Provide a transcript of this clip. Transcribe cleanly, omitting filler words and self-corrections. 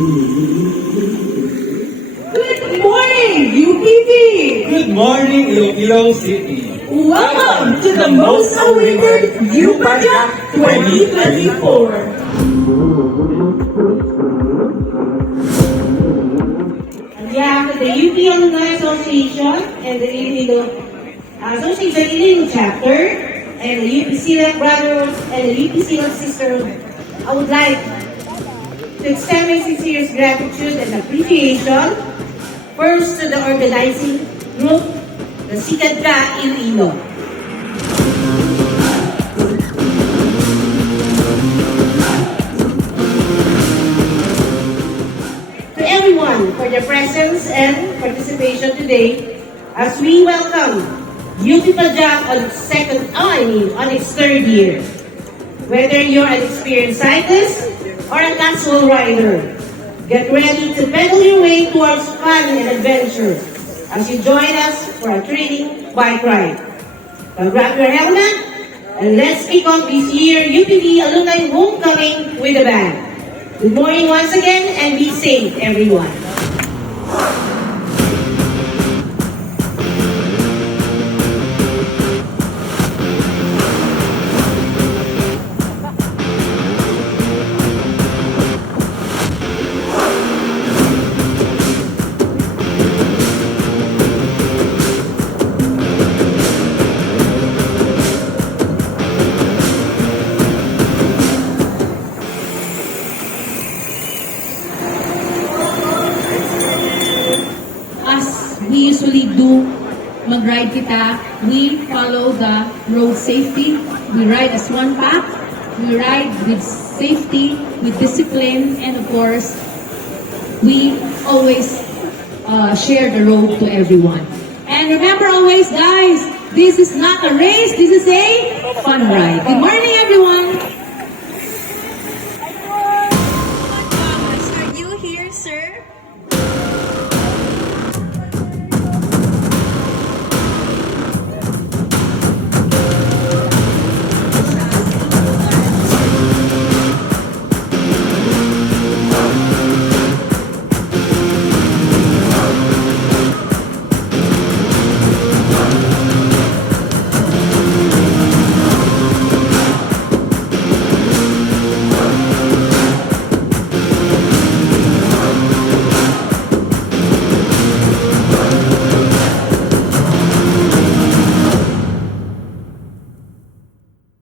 Good morning, UPV! Good morning, Iloilo City. Welcome to the most awaited UPAJA 2024. On behalf of the UP Alumni Association and the Iloilo Association Iloilo Chapter and the UP Silent Brothers and the UP Silent Sisters, I would like to extend my sincerest gratitude and appreciation first to the organizing group, the Sikadka Iloilo. To everyone for their presence and participation today as we welcome UP Pajak on its third year. Whether you're an experienced cyclist or a casual rider, get ready to pedal your way towards fun and adventure as you join us for a thrilling bike ride. Now grab your helmet and let's kick off this year UPV Alumni Homecoming with a bang. Good morning once again and be safe, everyone. As we usually do, mag-ride kita, we follow the road safety. We ride as one pack. We ride with safety, with discipline, and of course, we always share the road to everyone. And remember always, guys, this is not a race, this is a fun ride. Good morning, everyone!